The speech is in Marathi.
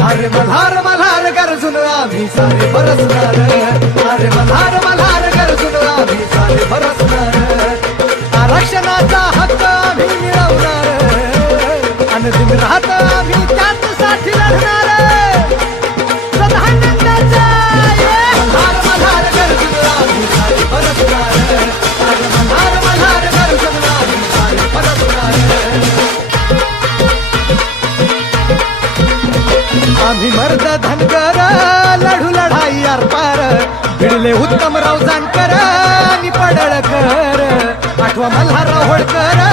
अरे मल्हार मल्हार कर गरजून आम्ही सारे बरसणार. अरे मल्हार मल्हार कर गरजून आम्ही सारे बरसणार. आरक्षणाचा हक्क आम्ही मिळवणार. आणि तुम्ही राहत आम्ही आम्ही मर्द धनगर लढू लढाई आर पार भिडले उत्तमराव जानकर आणि पडळकर. आठवा मल्हारराव होळकर.